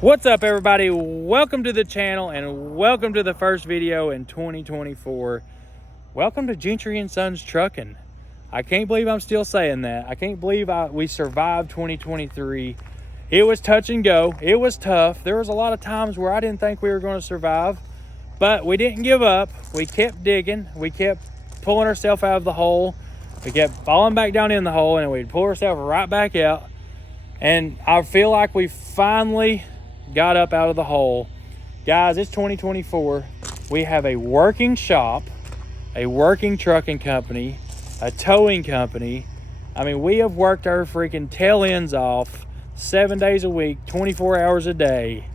What's up, everybody? Welcome to the channel and welcome to the first video in 2024. Welcome to Gentry & Sons Trucking. I can't believe I'm still saying that. I can't believe we survived 2023. It was touch and go. It was tough. There was a lot of times where I didn't think we were going to survive, but we didn't give up. We kept digging. We kept pulling ourselves out of the hole. We kept falling back down in the hole, and we'd pull ourselves right back out. And I feel like we finally got up out of the hole. Guys, it's 2024. We have a working shop, a working trucking company, a towing company. I mean, we have worked our freaking tail ends off 7 days a week, 24 hours a day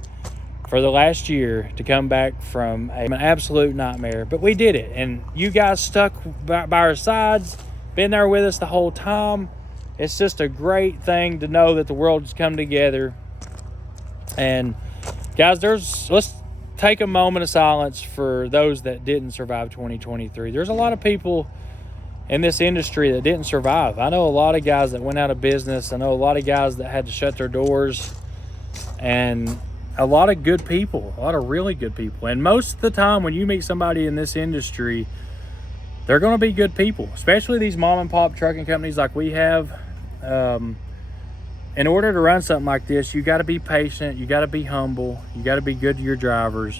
for the last year to come back from an absolute nightmare. But we did it, and you guys stuck by our sides, been there with us the whole time. It's just a great thing to know that the world has come together. And guys, let's take a moment of silence for those that didn't survive 2023. There's a lot of people in this industry that didn't survive. I know a lot of guys that went out of business. I know a lot of guys that had to shut their doors, and a lot of good people, a lot of really good people. And most of the time when you meet somebody in this industry, they're going to be good people, especially these mom and pop trucking companies like we have. In order to run something like this, you got to be patient, you got to be humble, you got to be good to your drivers.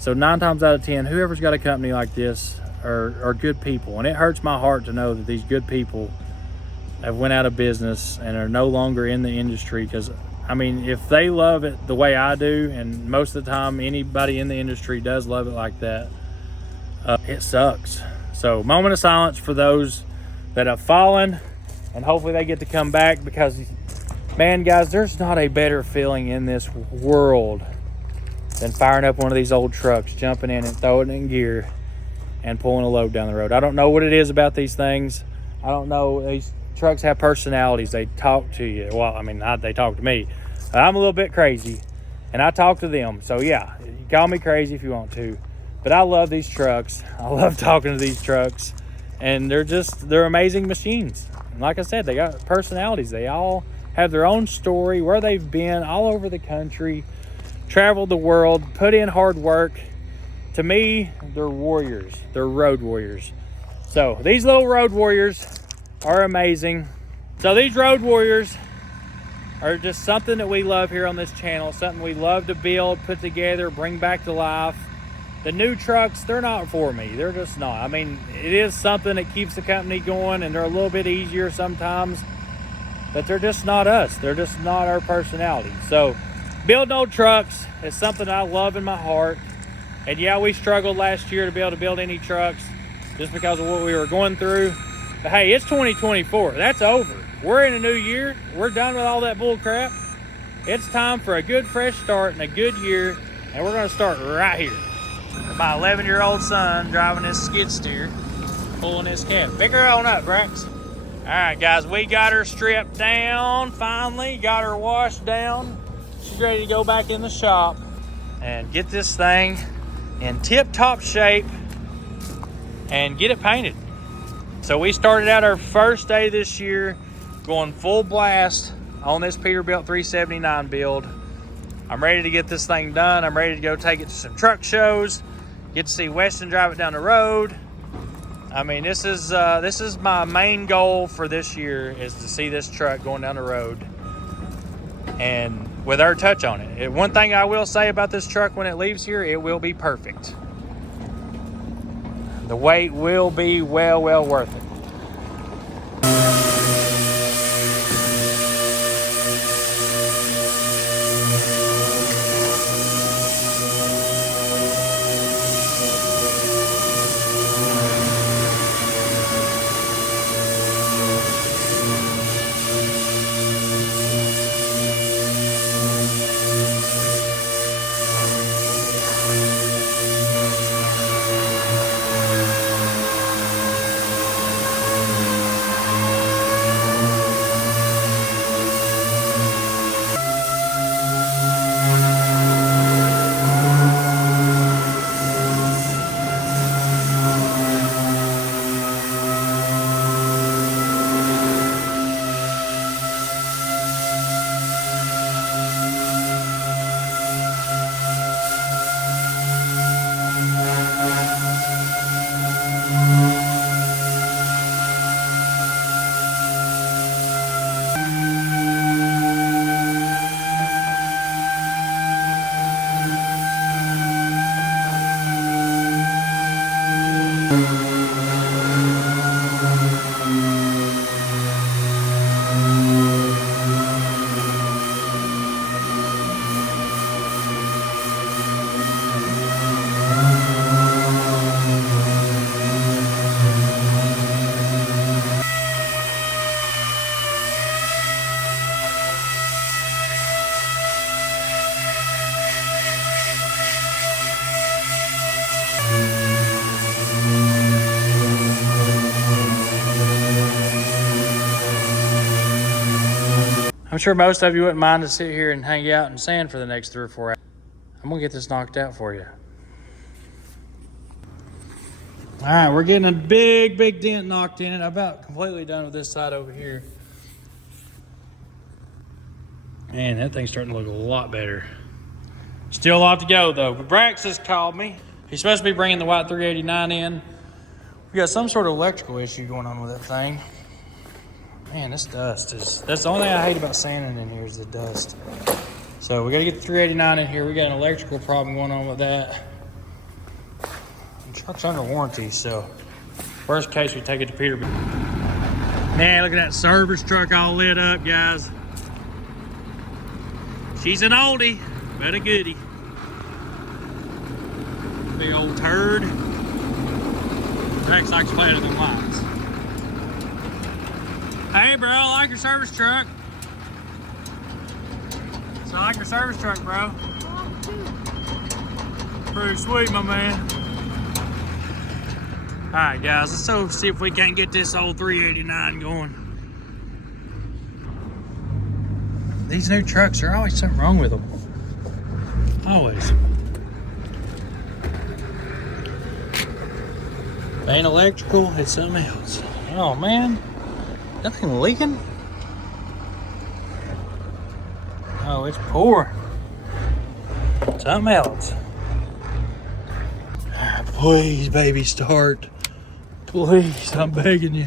So 9 times out of 10, whoever's got a company like this are good people. And it hurts my heart to know that these good people have went out of business and are no longer in the industry. Because, I mean, if they love it the way I do, and most of the time anybody in the industry does love it like that, it sucks. So moment of silence for those that have fallen, and hopefully they get to come back, because man, guys, there's not a better feeling in this world than firing up one of these old trucks, jumping in and throwing it in gear and pulling a load down the road. I don't know what it is about these things. I don't know. These trucks have personalities. They talk to you. Well, I mean, they talk to me. I'm a little bit crazy, and I talk to them. So, yeah, you call me crazy if you want to. But I love these trucks. I love talking to these trucks. And they're amazing machines. And like I said, they got personalities. They all have their own story, where they've been all over the country, traveled the world, put in hard work. To me, they're warriors. They're road warriors. So these little road warriors are amazing. So these road warriors are just something that we love here on this channel, something we love to build, put together, bring back to life. The new trucks, they're not for me. They're just not. I mean, it is something that keeps the company going, and they're a little bit easier sometimes, but they're just not us. They're just not our personality. So building old trucks is something I love in my heart. And yeah, we struggled last year to be able to build any trucks just because of what we were going through. But hey, it's 2024. That's over. We're in a new year. We're done with all that bull crap. It's time for a good fresh start and a good year. And we're going to start right here. My 11-year-old son driving this skid steer, pulling this cab. Pick her on up, Brax. All right, guys, we got her stripped down, finally. Got her washed down. She's ready to go back in the shop and get this thing in tip-top shape and get it painted. So we started out our first day this year going full blast on this Peterbilt 379 build. I'm ready to get this thing done. I'm ready to go take it to some truck shows, get to see Weston drive it down the road. I mean, this is my main goal for this year, is to see this truck going down the road and with our touch on it. One thing I will say about this truck, when it leaves here, it will be perfect. The wait will be well worth it. I'm sure most of you wouldn't mind to sit here and hang out in sand for the next 3 or 4 hours. I'm gonna get this knocked out for you. All right, we're getting a big dent knocked in it. I'm about completely done with this side over here. Man, that thing's starting to look a lot better. Still a lot to go though, but Braxton called me. He's supposed to be bringing the white 389 in. We got some sort of electrical issue going on with that thing. Man, this dust that's the only thing I hate about sanding in here is the dust. So we gotta get the 389 in here. We got an electrical problem going on with that. The truck's under warranty, so worst case we take it to Peterbilt. Man, look at that service truck all lit up, guys. She's an oldie, but a goodie. Big old turd. Rex likes playing with the lights. Hey, bro, I like your service truck. So I like your service truck, bro. Pretty sweet, my man. All right, guys, let's see if we can't get this old 389 going. These new trucks, there's always something wrong with them. Always. It ain't electrical, it's something else. Oh, man. That thing leaking? Oh, it's poor. Something else. Please, baby, start. Please, I'm begging you.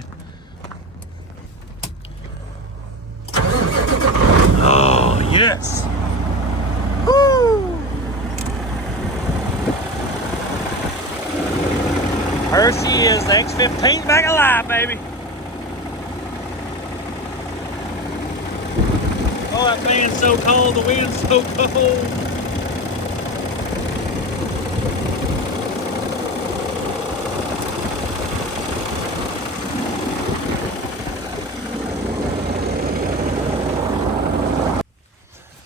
Oh, yes. Woo! Here she is, the X15 back alive, baby. Oh, that fan's so cold, the wind's so cold.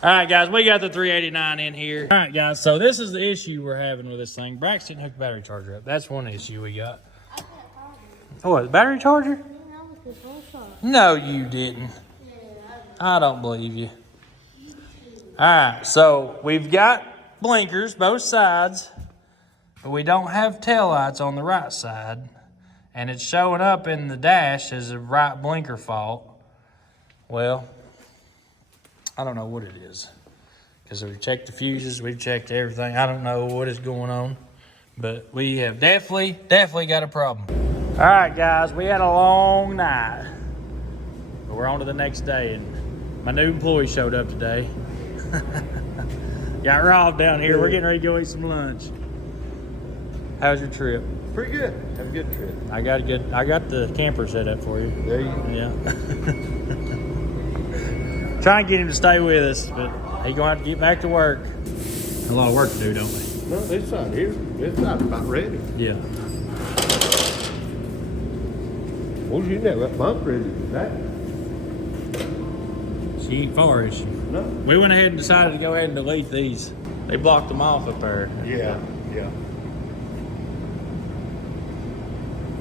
All right, guys, we got the 389 in here. All right, guys, so this is the issue we're having with this thing. Braxton hooked the battery charger up. That's one issue we got. Oh, what, the battery charger? No, you didn't. I don't believe you. All right, so we've got blinkers both sides, but we don't have taillights on the right side, and it's showing up in the dash as a right blinker fault. Well, I don't know what it is, because we've checked the fuses, we've checked everything. I don't know what is going on, but we have definitely got a problem. All right, guys, we had a long night, but we're on to the next day, and my new employee showed up today. Got robbed down here. We're getting ready to go eat some lunch. How's your trip? Pretty good. Have a good trip. I got the camper set up for you. There you go. Yeah. Trying to get him to stay with us, but he's going to have to get back to work. A lot of work to do, don't we? No, this side here, this side's about ready. Yeah. Well, you never got bump ready to that. She ain't far, is she? No. We went ahead and decided to go ahead and delete these. They blocked them off up there. Yeah, yeah.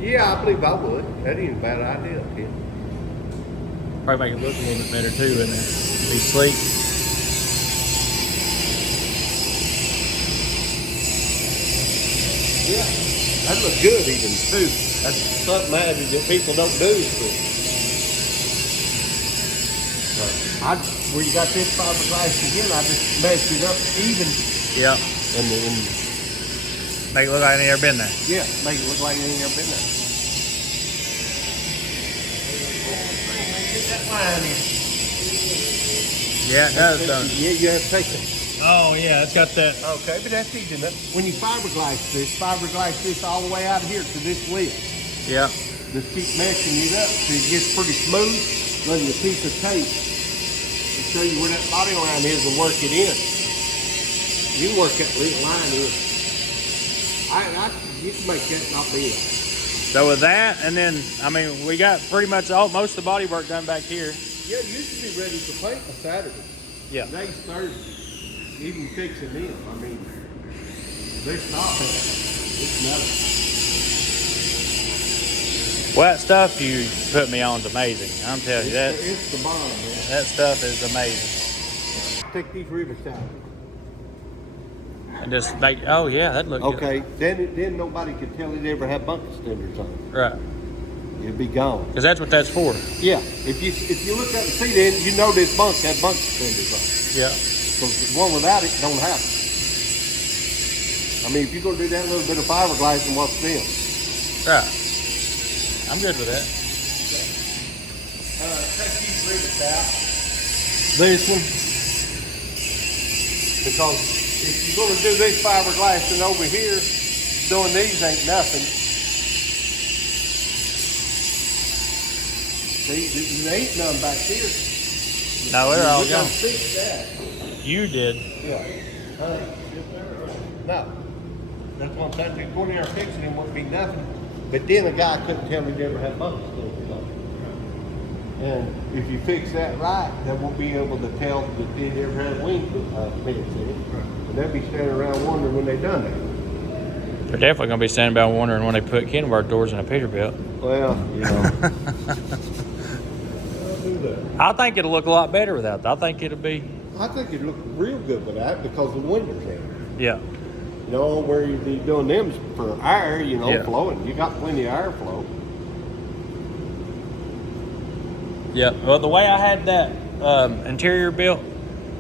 Yeah, I believe I would. That ain't a bad idea, kid. Probably make it look a little bit better too, wouldn't it? Be sleek. Yeah, that looks good even too. That's something added that people don't do. Where you got this fiberglass again, I just measured it up even. Yeah. And make it look like it ain't ever been there. yeah, make it look like it ain't ever been there. Get that line in. Yeah, it does, don't it? Yeah, you have to take it. Oh yeah, it's got that. Okay, but that's easy enough. When you fiberglass this all the way out of here to this lip. Yeah. Just keep meshing it up so it gets pretty smooth. Run your piece of tape to show you where that body line is and work it in. You work that line in. You can make that not be. So with that, and then, I mean, we got pretty much most of the body work done back here. Yeah, it used to be ready for paint on Saturday. Yeah. Today's Thursday. Even fixing them. I mean, they're stopping. It's nothing. Well, that stuff you put me on is amazing. I'm telling you that. It's the bomb, man. That stuff is amazing. Take these rivets out. And just make, oh yeah, that looks Okay, then nobody could tell it ever had bunk extenders on it. good. Right. It'd be gone. Because that's what that's for. Yeah, if you look at the seat end, you know this bunk had bunk extenders on it. Yeah. Because the one without it don't have it. I mean, if you're gonna do that little bit of fiberglass, and what's them? Right. I'm good with that. Take these rivets out. This one. Because if you're gonna do this fiberglass, and over here, doing these ain't nothing. See, there ain't none back here. No, they're all We're gonna gone. fix that. You did. Yeah. No. That's what I'm saying. If you go in there and fix it, it wouldn't be nothing. But then a guy couldn't tell me he never had bunk extenders on it. And if you fix that right, they won't be able to tell that they never had wing fence in it. And they'll be standing around wondering when they done that. They're definitely going to be standing by wondering when they put Kenworth doors in a Peterbilt. Well, you know. I'll do that. I think it'll look a lot better without that. I think it'll be. I think it'd look real good with that because the windows there. Yeah. You know, where you'd be doing them for air, you know, Yeah. flowing. You got plenty of airflow. Yeah. Well, the way I had that interior built,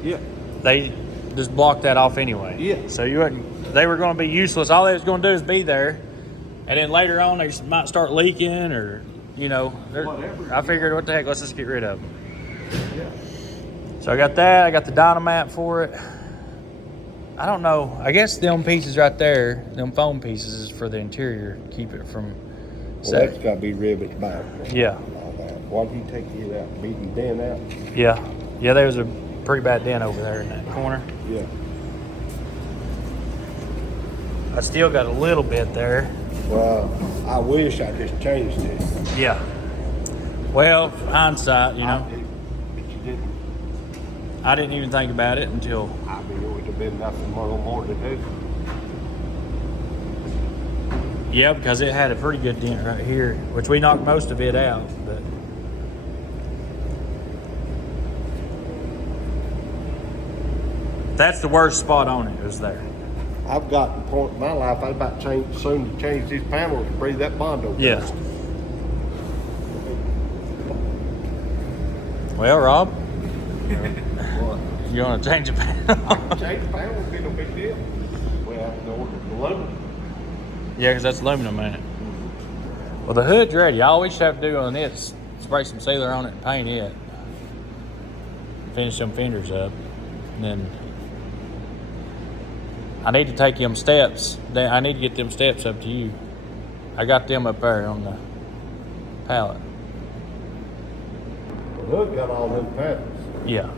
Yeah. they just blocked that off anyway. Yeah. So you wouldn't. They were going to be useless. All they was going to do is be there, and then later on they might start leaking or, you know. Whatever. I figured, what the heck? Let's just get rid of them. Yeah. So I got that. I got the dynamat for it. I don't know. I guess them pieces right there, them foam pieces, is for the interior. Keep it from. Well, that's got to be rivets back. Yeah. And all that. Why did he take it out? Beat him Dan out? Yeah. Yeah. There was a pretty bad dent over there in that corner. Yeah. I still got a little bit there. Well, I wish I just changed it. Yeah. Well, hindsight, you know. I did, but you didn't. I didn't even think about it until. I mean, it would have been nothing more to do. Yeah, because it had a pretty good dent right here, which we knocked most of it out. But that's the worst spot on it. Was there. I've got to the point in my life I'm about soon to change these panels to breathe that Bondo Yeah. dust. Well, Rob, What? you want to change the panel? Change the panel would be no big deal. We have to order the aluminum. Yeah, because that's aluminum in it. Well, the hood's ready. All we should have to do on it is spray some sealer on it and paint it. Finish them fenders up. And then I need to take them steps. I need to get them steps up to you. I got them up there on the pallet. The hood got all them panels. Yeah.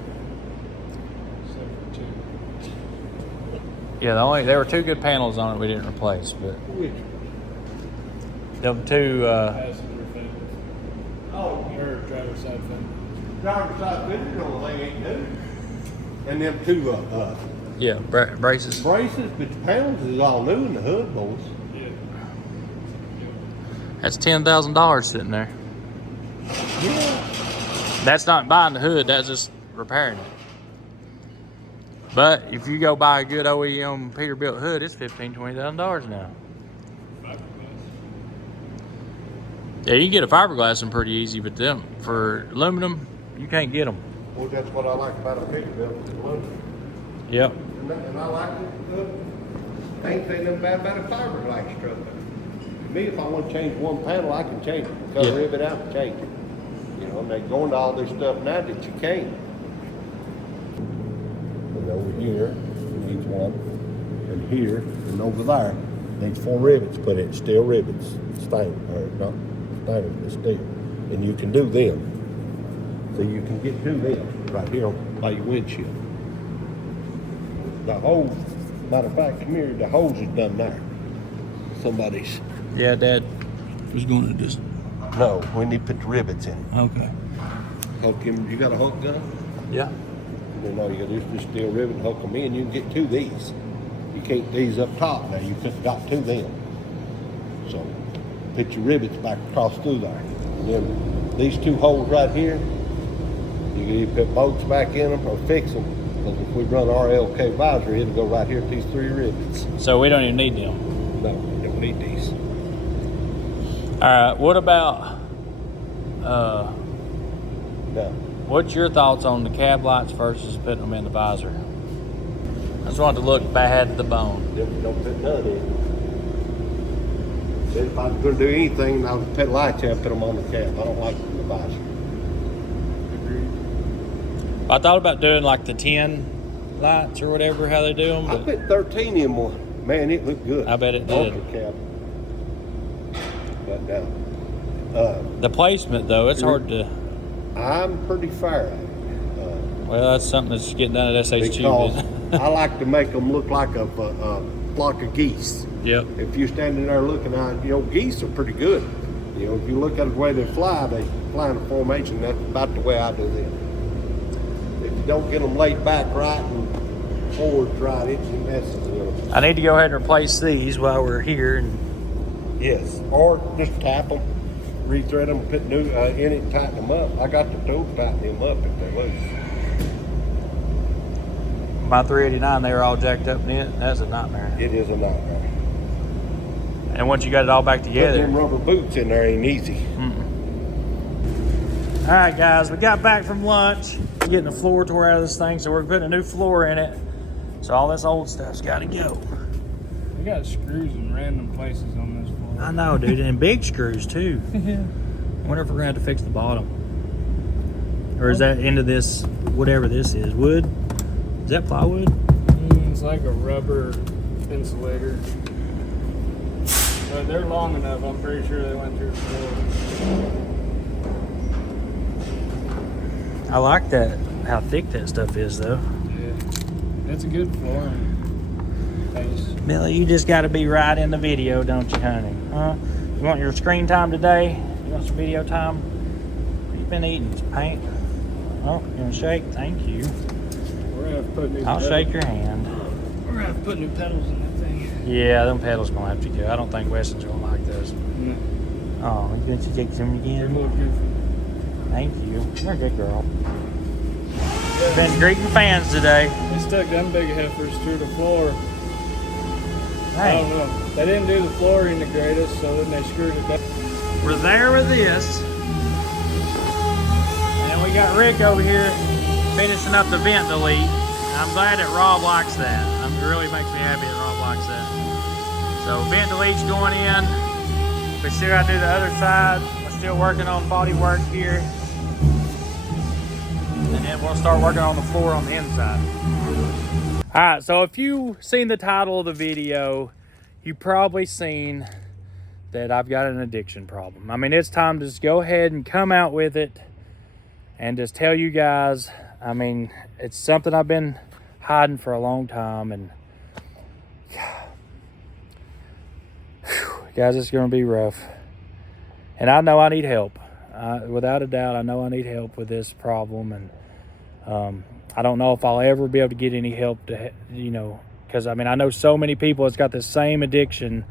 Yeah, there were two good panels on it we didn't replace, but Which? them two, Passenger fender. Oh, Or driver's side fender. driver's side fender, no, they ain't new. And them two yeah, braces. braces, but the panels is all new in the hood, boys. Yeah. That's $10,000 sitting there. Yeah. That's not buying the hood, that's just repairing it. But if you go buy a good OEM Peterbilt hood, it's $15,000-$20,000 now. Yeah, you can get a fiberglass one pretty easy, but them for aluminum, you can't get them. Well, that's what I like about a Peterbilt, the aluminum. Yep. And I like it. I ain't saying nothing bad about a fiberglass truck. Me, if I want to change one panel, I can change it. Cut a Yeah. rivet out and change it. You know, and they go into all this stuff now that you can't. And over here, needs one, and here, and over there, needs 4 rivets put in, steel rivets, stained, or not stained, but steel. And you can do them. So you can get to them right here by your windshield. The hose, matter of fact, come here, the hose is done there. Somebody's. Yeah, Dad was going to just. No, we need to put the rivets in. Okay. Hook him, you got a hook gun? Yeah. And then all you gotta do is just steel rivet and hook them in. You can get 2 of these. You can't these up top now. You could got 2 of them. So put your rivets back across through there. And then these 2 holes right here, You can either put bolts back in them or fix them. Because if we run RLK visor, it'll go right here at these 3 rivets. So we don't even need them. No, we don't need these. All right, what about, No. what's your thoughts on the cab lights versus putting them in the visor? I just want it to look bad to the bone. Don't put none in. If I was going to do anything, I would put lights in and put them on the cab. I don't like them in the visor. I thought about doing like the 10 lights or whatever, how they do them. I put 13 in one. Man, it looked good. I bet it did. On the cab. But now, The placement though, it's hard to. I'm pretty fair at it. Well, that's something that's getting done at SH2. Because I like to make them look like a flock of geese. Yep. If you're standing there looking at, geese are pretty good. If you look at the way they fly in a formation. That's about the way I do them. If you don't get them laid back right and forwards right, it messes with them. I need to go ahead and replace these while we're here. And Yes, or just tap them, rethread them, put new in it, tighten them up. I got the tool to tighten them up if they're loose. my 389, they were all jacked up in it. That's a nightmare. It is a nightmare. And once you got it all back together. Putting them rubber boots in there ain't easy. All right, guys, we got back from lunch. We're getting the floor tore out of this thing, so we're putting a new floor in it. So all this old stuff's got to go. We got screws in random places on this floor. I know, dude, and big screws too. Yeah. I wonder if we're gonna have to fix the bottom, or is that into this, whatever this is, wood? Is that plywood? It's like a rubber insulator. But they're long enough. I'm pretty sure they went through the floor. I like that, how thick that stuff is, though. Yeah, it's a good flooring base. Billy, you just got to be right in the video, don't you, honey? Huh? You want your screen time today? You want some video time? What you been eating? Some paint? Oh, you want to shake? Thank you. We're gonna have to put new I'll pedals. shake your hand. We're gonna have to put new pedals in that thing. Yeah, them pedals gonna have to go. I don't think Weston's gonna like those. No, Oh, you going to shake some they're a again? little goofy. Thank you. You're a good girl. Been greeting fans today. They stuck them big heifers through the floor. I don't Hey, know. They didn't do the flooring the greatest, so then they screwed it back. we're there with this. And we got Rick over here finishing up the vent delete. I'm glad that Rob likes that. It really makes me happy that Rob likes that. So vent delete's going in. We still got to do the other side. We're still working on body work here. And then we'll start working on the floor on the inside. All right, so if you've seen the title of the video, you've probably seen that I've got an addiction problem. I mean, it's time to just go ahead and come out with it and just tell you guys. I mean, it's something I've been hiding for a long time, and guys, it's gonna be rough. And I know I need help. Without a doubt, I know I need help with this problem, and I don't know if I'll ever be able to get any help to, because I mean, I know so many people that's got the same addiction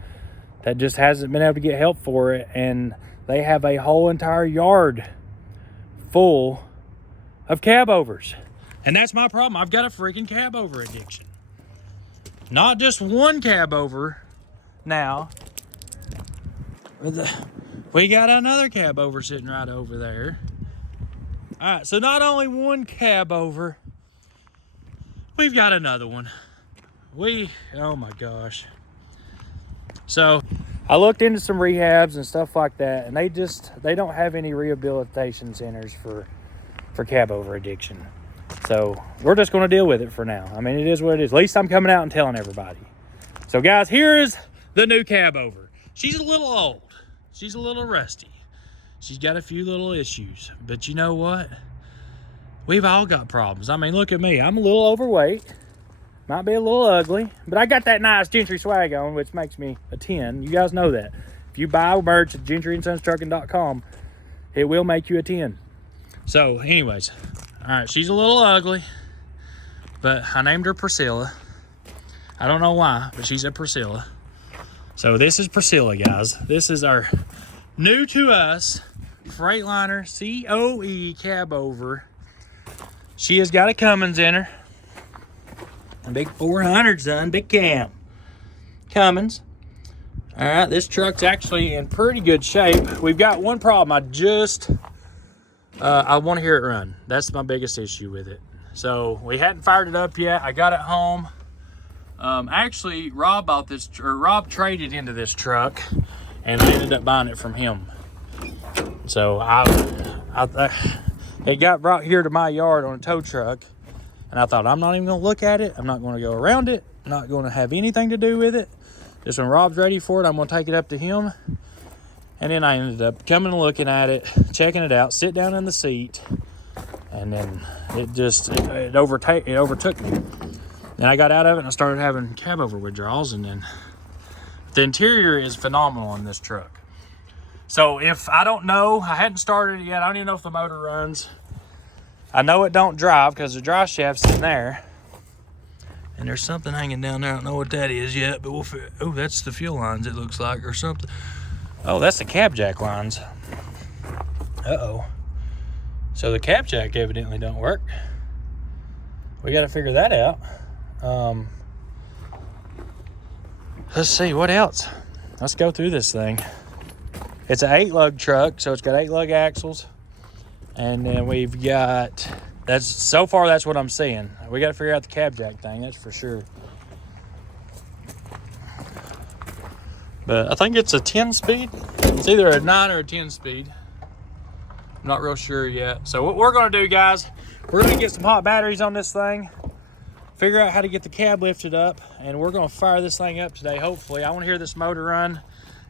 that just hasn't been able to get help for it, and they have a whole entire yard full of cabovers. And that's my problem. I've got a freaking cabover addiction. Not just one cabover now. We got another cabover sitting right over there. All right, so not only one cabover, we've got another one. Oh my gosh. So I looked into some rehabs and stuff like that, and they don't have any rehabilitation centers for cabover addiction. So we're just going to deal with it for now. I mean, it is what it is. At least I'm coming out and telling everybody. So guys, here's the new cabover. She's a little old. She's a little rusty. She's got a few little issues. But you know what? We've all got problems. I mean, look at me. I'm a little overweight. Might be a little ugly. But I got that nice Gentry swag on, which makes me a 10. You guys know that. If you buy merch at GentryandSonsTrucking.com, it will make you a 10. So, anyways. All right, she's a little ugly. But I named her Priscilla. I don't know why, but she's a Priscilla. So this is Priscilla, guys. This is our new to us Freightliner COE cabover. She has got a Cummins in her. A big 400 son, big cam. Cummins. All right, this truck's actually in pretty good shape. We've got one problem. I want to hear it run. That's my biggest issue with it. So we hadn't fired it up yet. I got it home. Actually, Rob traded into this truck, and I ended up buying it from him. So it got brought here to my yard on a tow truck, and I thought, I'm not even gonna look at it. I'm not gonna go around it. I'm not gonna have anything to do with it. Just when Rob's ready for it, I'm gonna take it up to him. And then I ended up coming and looking at it, checking it out, sit down in the seat, and then it overtook me. Then I got out of it and I started having Cabover withdrawals, and then the interior is phenomenal on this truck. So if I don't know, I hadn't started it yet. I don't even know if the motor runs. I know it don't drive because the drive shaft's in there. And there's something hanging down there. I don't know what that is yet, but oh, that's the fuel lines, it looks like, or something. Oh, that's the cab jack lines. Uh-oh. So the cab jack evidently don't work. We got to figure that out. Let's see, what else? Let's go through this thing. It's an 8-lug truck, so it's got 8-lug axles. And then we've got, so far that's what I'm seeing. We got to figure out the cab jack thing, that's for sure. But I think it's a 10-speed. It's either a 9 or a 10-speed. I'm not real sure yet. So what we're going to do, guys, we're going to get some hot batteries on this thing, figure out how to get the cab lifted up, and we're going to fire this thing up today, hopefully. I want to hear this motor run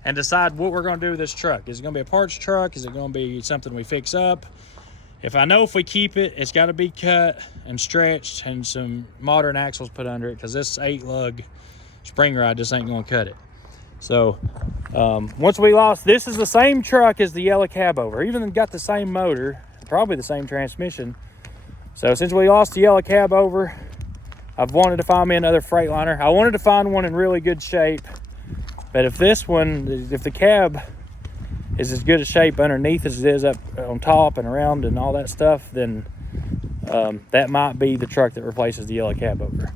and decide what we're going to do with this truck. Is it going to be a parts truck? Is it going to be something we fix up? If we keep it, it's got to be cut and stretched and some modern axles put under it, because this 8-lug spring rod just ain't going to cut it. So once we lost, this is the same truck as the yellow Cabover, even got the same motor, probably the same transmission. So since we lost the yellow Cabover, I've wanted to find me another Freightliner. I wanted to find one in really good shape, but if the cab is as good a shape underneath as it is up on top and around and all that stuff, then that might be the truck that replaces the yellow Cabover.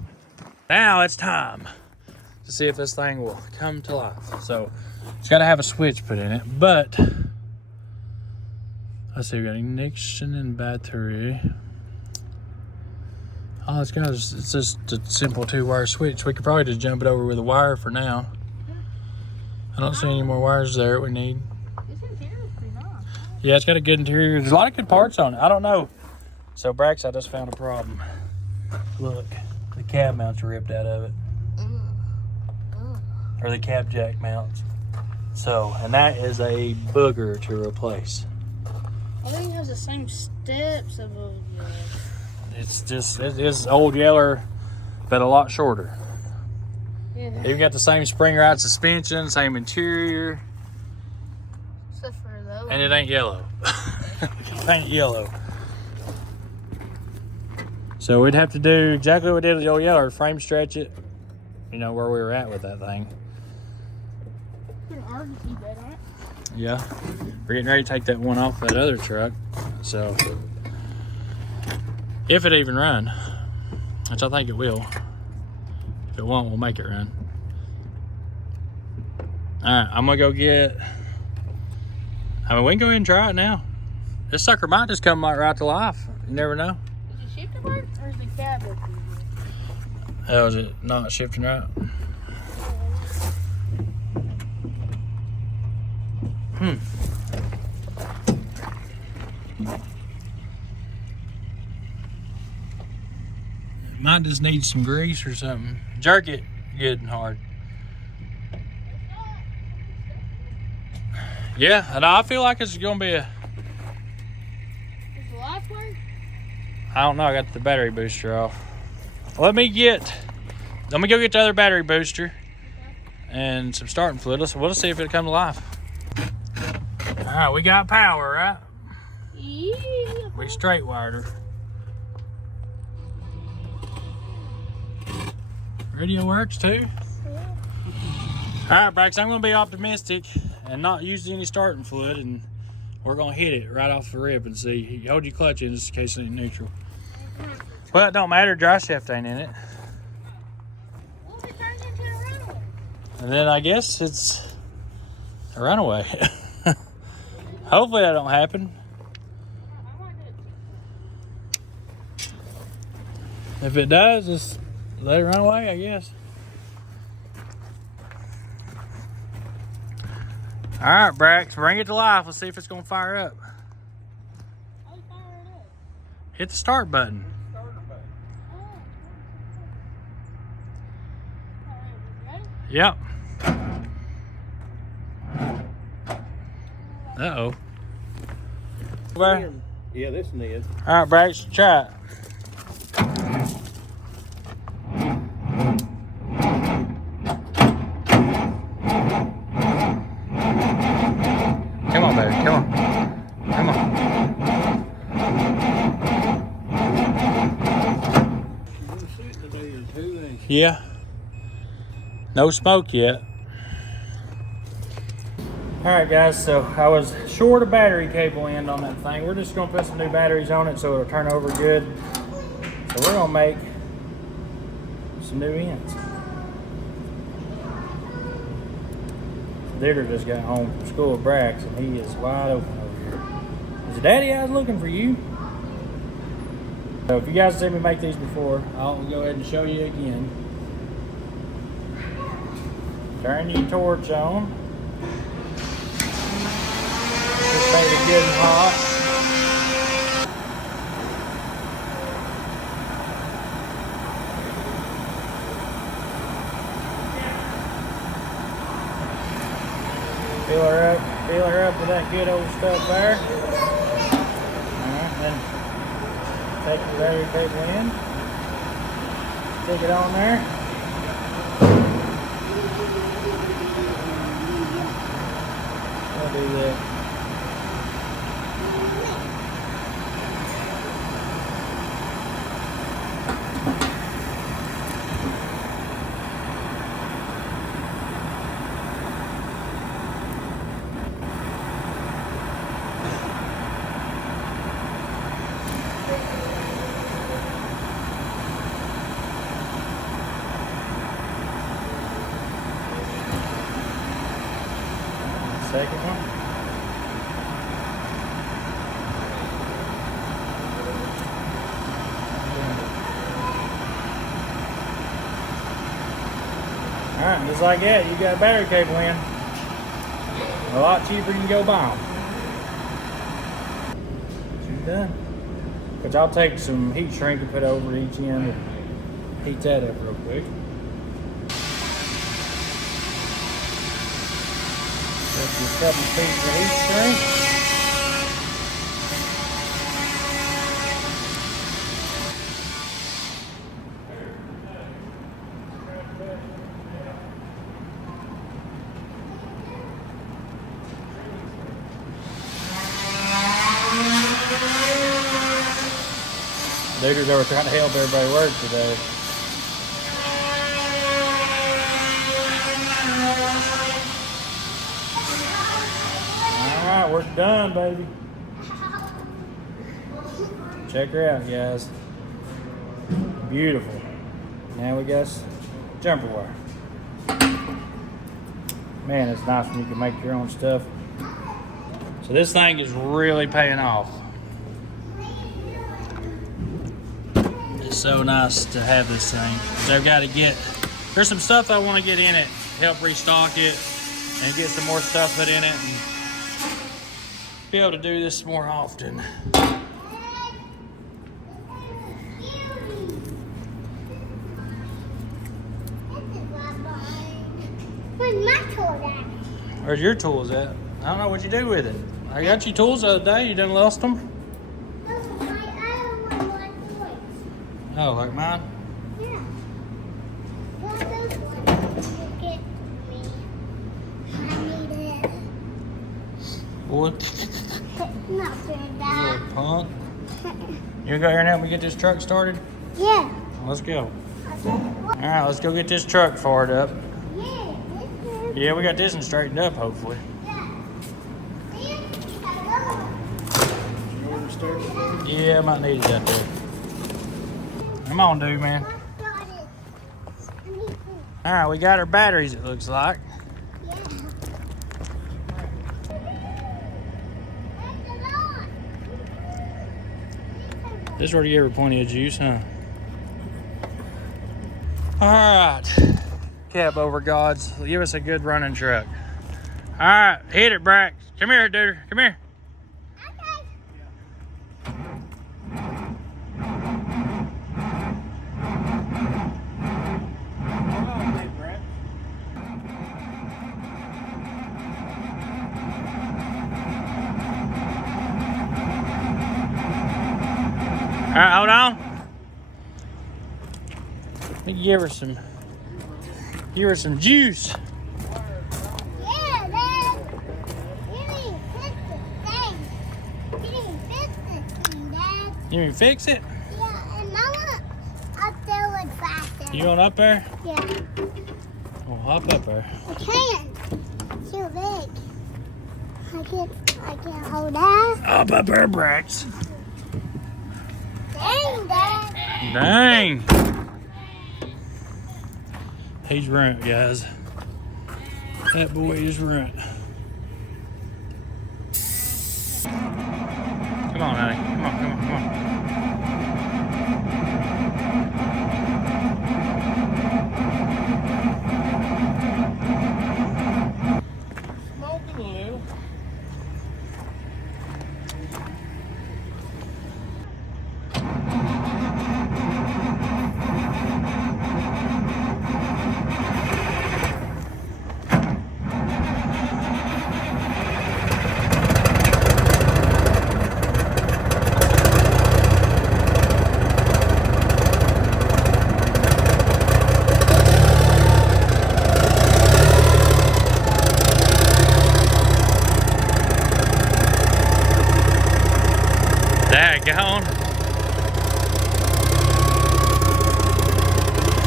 Now it's time to see if this thing will come to life. So it's got to have a switch put in it, but let's see, we got ignition and battery. Oh, it's just a simple 2-wire switch. We could probably just jump it over with a wire for now. I don't see any more wires there we need. This interior is pretty nice. Yeah, it's got a good interior. There's a lot of good parts on it. I don't know. So Brax, I just found a problem. Look, the cab mounts are ripped out of it. Or the cab jack mounts. So, and that is a booger to replace. I think it has the same steps of a It is old Yeller, but a lot shorter. yeah. Even got the same spring ride suspension, same interior, Except for those. and it ain't yellow. It ain't yellow. So we'd have to do exactly what we did with the old Yeller, frame stretch it, where we were at with that thing. Put an RGT bed on it. Yeah, we're getting ready to take that one off that other truck. So, if it even run, which I think it will. If it won't, we'll make it run. All right, I'm gonna go get. We can go ahead and try it now. This sucker might just come right to life. You never know. Is the shifter work or is the cab working? Oh, is it not shifting right? Might just need some grease or something. Jerk it good and hard. Yeah, and I feel like it's gonna be Does the lights work? I don't know, I got the battery booster off. Let me go get the other battery booster and some starting fluid. We'll see if it'll come to life. All right, we got power, right? Yeah. We straight wired her. Radio works too. All right, Brax, I'm gonna be optimistic and not use any starting fluid, and we're gonna hit it right off the rip and see. Hold your clutch in just in case it ain't neutral. Well, it don't matter. Dry shaft ain't in it. What if it turns into a runaway? And then I guess it's a runaway. Hopefully that don't happen. I might do it. If it does, just let it run away, I guess. All right, Brax, bring it to life. Let's see if it's gonna fire up. How do you fire it up? Hit the start button. Oh. Alright, you ready? Yep. Uh-oh. Over. Yeah, this one is. All right, Brax, try it. Come on, baby. Come on. Come on. Yeah. No smoke yet. All right, guys, so I was short a battery cable end on that thing. We're just gonna put some new batteries on it so it'll turn over good. So we're gonna make some new ends. Digger just got home from school at Braxton. He is wide open over here. Is Daddy, I was looking for you. So if you guys see me make these before, I'll go ahead and show you again. Turn your torch on. Just make it good and hot. Fill her up with that good old stuff there. Alright, then take the battery cable in. Stick it on there. I'll do that. Second one. Alright, just like that, you got a battery cable in. A lot cheaper you can go buy them. She's done. Which I'll take some heat shrink and put over each end and heat that up real quick. Just a couple pieces of heat shrink. Digger's over trying to help everybody work today. Alright, we're done, baby. Check her out, guys. Beautiful. Now we got jumper wire. Man, it's nice when you can make your own stuff. So this thing is really paying off. It's so nice to have this thing. So I've got to there's some stuff I want to get in it, help restock it, and get some more stuff put in it, and be able to do this more often. Where's my tool at? Where's your tools at? I don't know what you do with it. I got you tools the other day. You done lost them? I don't want my toys. Oh, like mine? Yeah. Well, those ones you get me. I need it. Boy. Not for You that. little punk. You go here and help me get this truck started? Yeah. Let's go. Alright, let's go get this truck fired up. Yeah, we got this one straightened up, hopefully. Yeah, I might need it out there. Come on, dude, man. All right, we got our batteries, it looks like. This already gave her plenty of juice, huh? All right, Cabover gods, give us a good running truck. All right, hit it, Brax. Come here, dude. Come here. All right, hold on. Let me give her some juice. Yeah, Dad. You need to fix the thing. You need to fix this thing, Dad. You mean fix it? Yeah, and Mama up there with Braxton. You going up there? Yeah. Well, hop up there. I can't. It's too big. I can't hold that. Up there, Brax. Dang, Dad. Dang. He's runt, guys. That boy is runt. Come on, honey. Come on, come on, come on. Smoking a little. Daggone.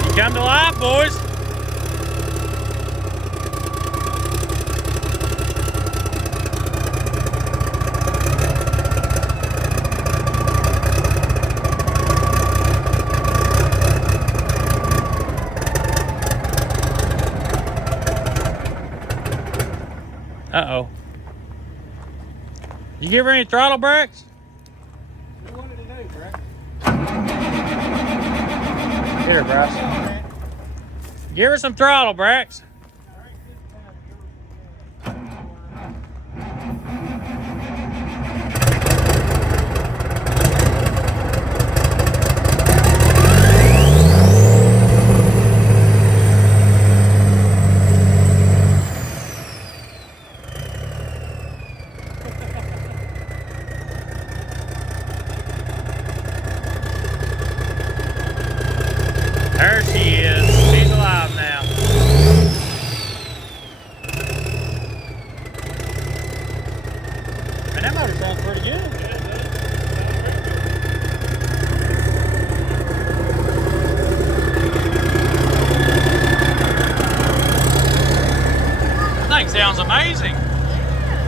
You come to life, boys. Uh-oh. You give her any throttle, Brax? What did it do, Brett? Here, Brax. Give her some throttle, Brax. There she is. She's alive now. Man, that motor sounds pretty good. That thing sounds amazing.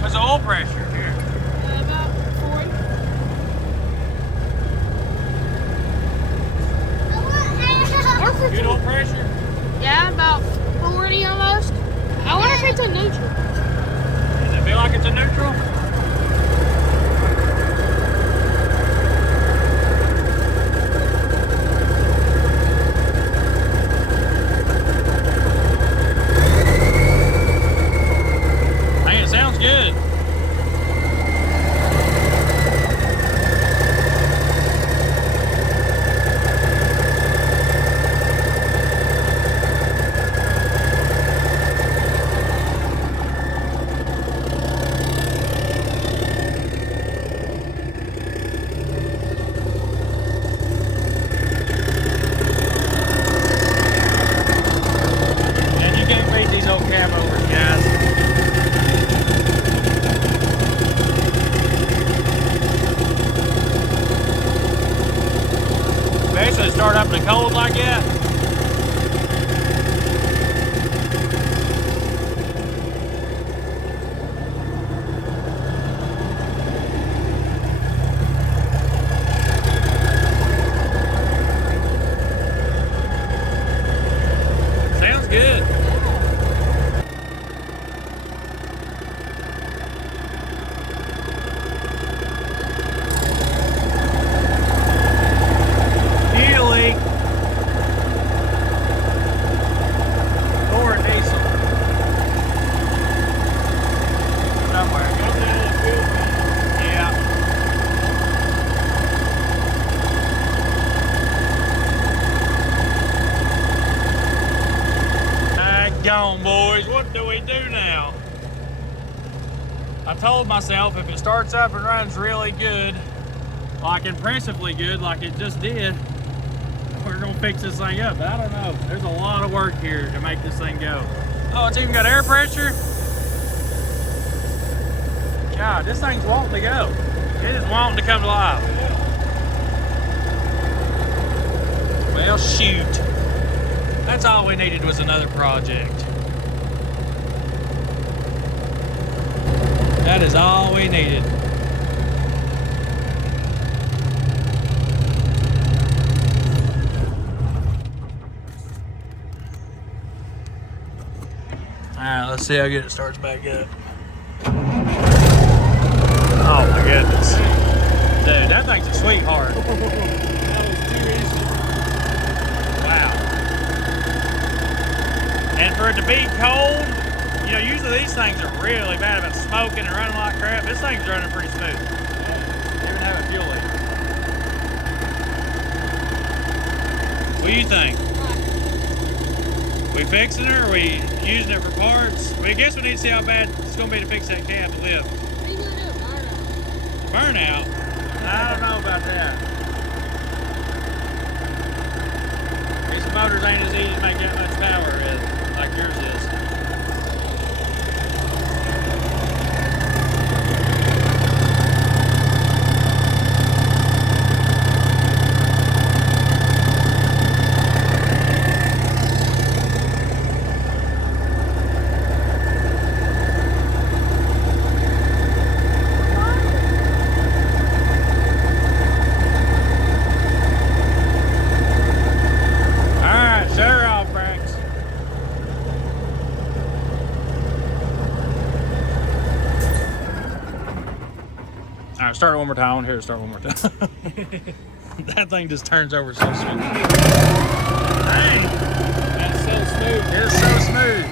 What's the oil pressure? Here. About 40. Good oil pressure? Yeah, about 40 almost. I wonder if it's a neutral. Does it feel like it's a neutral? Hey, it sounds good. And you can't beat these old Cabovers, guys. Especially start up in the cold like that. Go on, boys. What do we do now? I told myself if it starts up and runs really good, like impressively good, like it just did, we're gonna fix this thing up. But I don't know. There's a lot of work here to make this thing go. Oh, it's even got air pressure. God, this thing's wanting to go. It is wanting to come to life. Well, shoot. That's all we needed was another project. That is all we needed. Alright, let's see how good it starts back up. Oh my goodness. Dude, that thing's a sweetheart. Wow. And for it to be cold, you know, usually these things are really bad about smoking and running like crap. This thing's running pretty smooth. Even having fuel leak. What do you think? We fixing it or are we using it for parts? I guess we need to see how bad it's going to be to fix that cab to lift. Burnout? I don't know about that. These motors ain't as easy to make that much power as like yours is. Alright, start it one more time. I want to hear it start one more time. That thing just turns over so smooth. Dang! That's so smooth. It is so smooth.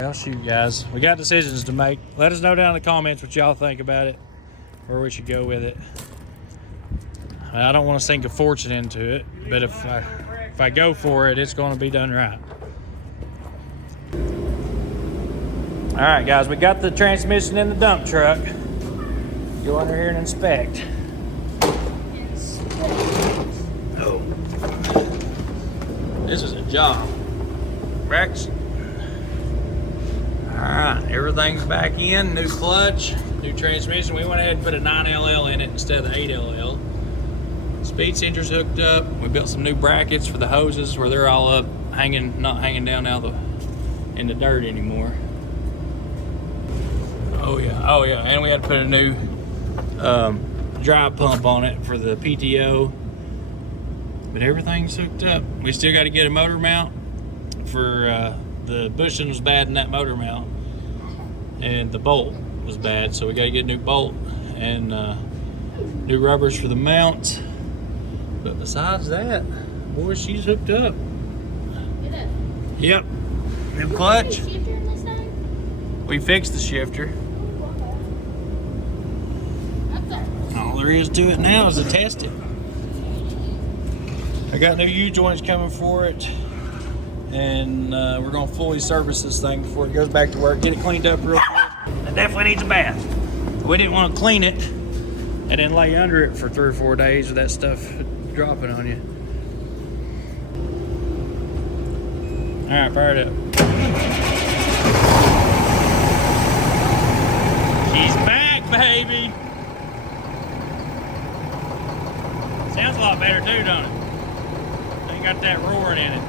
Well, shoot, guys. We got decisions to make. Let us know down in the comments what y'all think about it, where we should go with it. I don't want to sink a fortune into it, but if I go for it, it's going to be done right. All right, guys, we got the transmission in the dump truck. Go under here and inspect. Oh, this is a job. Braxton. All right, everything's back in. New clutch, new transmission. We went ahead and put a 9LL in it instead of the 8LL. Speed sensor's hooked up. We built some new brackets for the hoses where they're all up, hanging, not hanging down now in the dirt anymore. Oh yeah, and we had to put a new dry pump on it for the PTO. But everything's hooked up. We still got to get a motor mount for the bushing was bad in that motor mount, and the bolt was bad, so we got to get a new bolt and new rubbers for the mount. But besides that, boy, she's hooked up. Yep. New clutch. We fixed the shifter. All there is to it now is to test it. I got new U-joints coming for it, and we're going to fully service this thing before it goes back to work. Get it cleaned up real quick. It definitely needs a bath. We didn't want to clean it and then lay under it for 3 or 4 days with that stuff dropping on you. All right, fire it up. She's back, baby. Sounds a lot better too, don't it? Ain't got that roaring in it.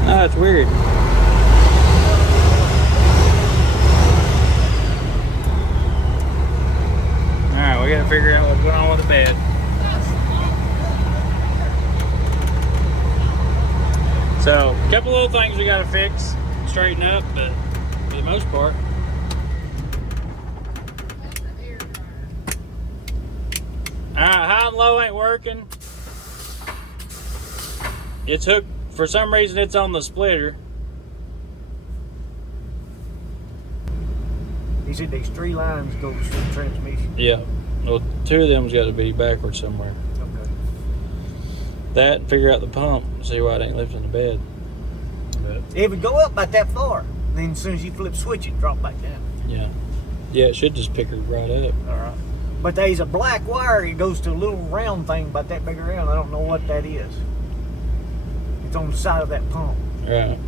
Oh, that's weird. Alright, we gotta figure out what's going on with the bed. So, a couple little things we gotta fix, straighten up, but for the most part. right, high and low ain't working. It's hooked, for some reason it's on the splitter. He said these 3 lines go to the transmission. Yeah. Well, 2 of them's got to be backwards somewhere. Okay. That, figure out the pump, see why it ain't lifting the bed. It would go up about that far. Then as soon as you flip switch, it drop back down. Yeah. Yeah, it should just pick her right up. All right. But there's a black wire. It goes to a little round thing about that big around. I don't know what that is. It's on the side of that pump. Right.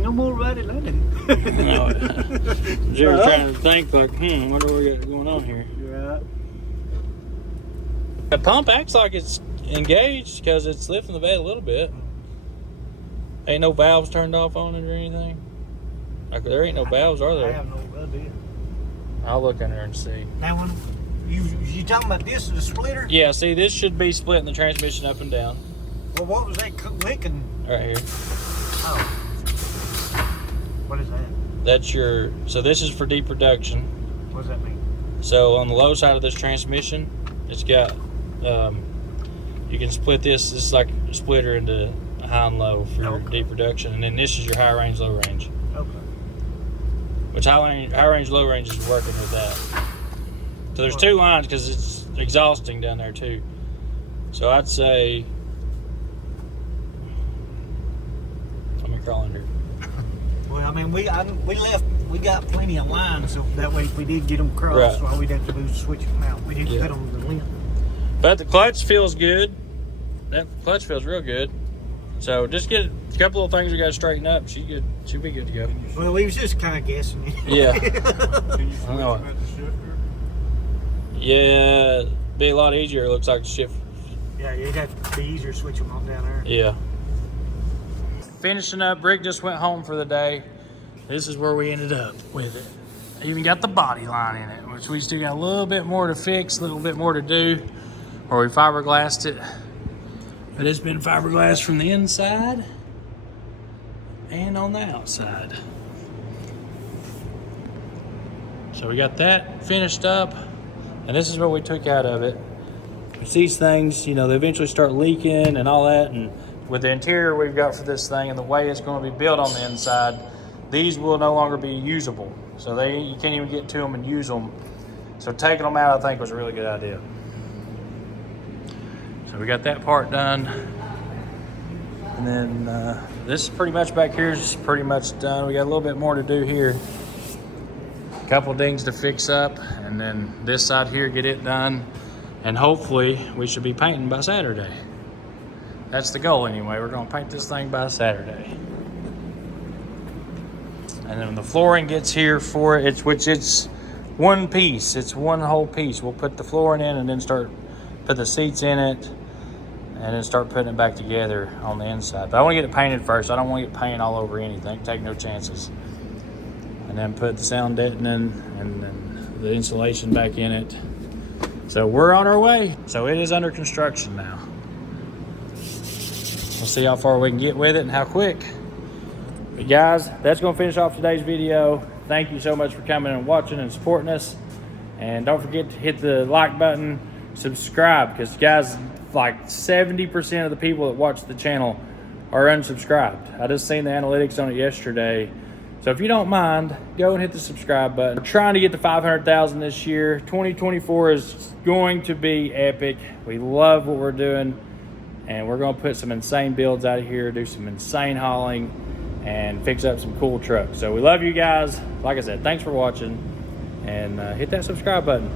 No more about it, I didn't. No. Jerry was trying to think like, I wonder what we got going on here. Yeah. The pump acts like it's engaged because it's lifting the bed a little bit. Ain't no valves turned off on it or anything. Like there ain't no valves, are I there? have no idea. I'll look in there and see. Now, when you talking about this is a splitter? Yeah, see, this should be splitting the transmission up and down. Well, what was that clicking? Right here. Oh. What is that? That's your, so this is for deep reduction. What does that mean? So on the low side of this transmission, it's got, you can split this. This is like a splitter into high and low for Okay. deep reduction. And then this is your high range, low range. Okay. Which high range, low range is working with that. So there's 2 lines because it's exhausting down there too. So I'd say, let me crawl under. Well, I mean, we got plenty of lines, so that way if we did get them crossed, Right. all we'd have to do is switch them out. We didn't Yeah. put them to the length. But the clutch feels good. That clutch feels real good. So just get a couple of things we got to straighten up. She'll be good to go. Well, we was just kind of guessing. Yeah. Can you switch I know it. them at the shifter? Yeah, be a lot easier. It looks like the shift. Yeah, it'd have to be easier to switch them on down there. Yeah. Finishing up, Rick just went home for the day. This is where we ended up with it. Even got the body line in it, which we still got a little bit more to fix, a little bit more to do, or we fiberglassed it. But it's been fiberglassed from the inside and on the outside. So we got that finished up, and this is what we took out of it. It's these things, you know, they eventually start leaking and all that, and with the interior we've got for this thing and the way it's going to be built on the inside, these will no longer be usable. So you can't even get to them and use them. So taking them out, I think, was a really good idea. So we got that part done. And then this is pretty much back here is pretty much done. We got a little bit more to do here. A couple dings to fix up, and then this side here, get it done. And hopefully we should be painting by Saturday. That's the goal anyway. We're gonna paint this thing by Saturday. And then when the flooring gets here for it, which it's one piece, it's one whole piece. We'll put the flooring in and then put the seats in it and then start putting it back together on the inside. But I want to get it painted first. I don't want to get paint all over anything. Take no chances. And then put the sound deadening and then the insulation back in it. So we're on our way. So it is under construction now. We'll see how far we can get with it and how quick. But guys, that's going to finish off today's video. Thank you so much for coming and watching and supporting us. And don't forget to hit the like button, subscribe, because guys, like 70% of the people that watch the channel are unsubscribed. I just seen the analytics on it yesterday. So if you don't mind, go and hit the subscribe button. We're trying to get to 500,000 this year. 2024 is going to be epic. We love what we're doing. And we're going to put some insane builds out of here, do some insane hauling, and fix up some cool trucks. So we love you guys. Like I said, thanks for watching. And hit that subscribe button.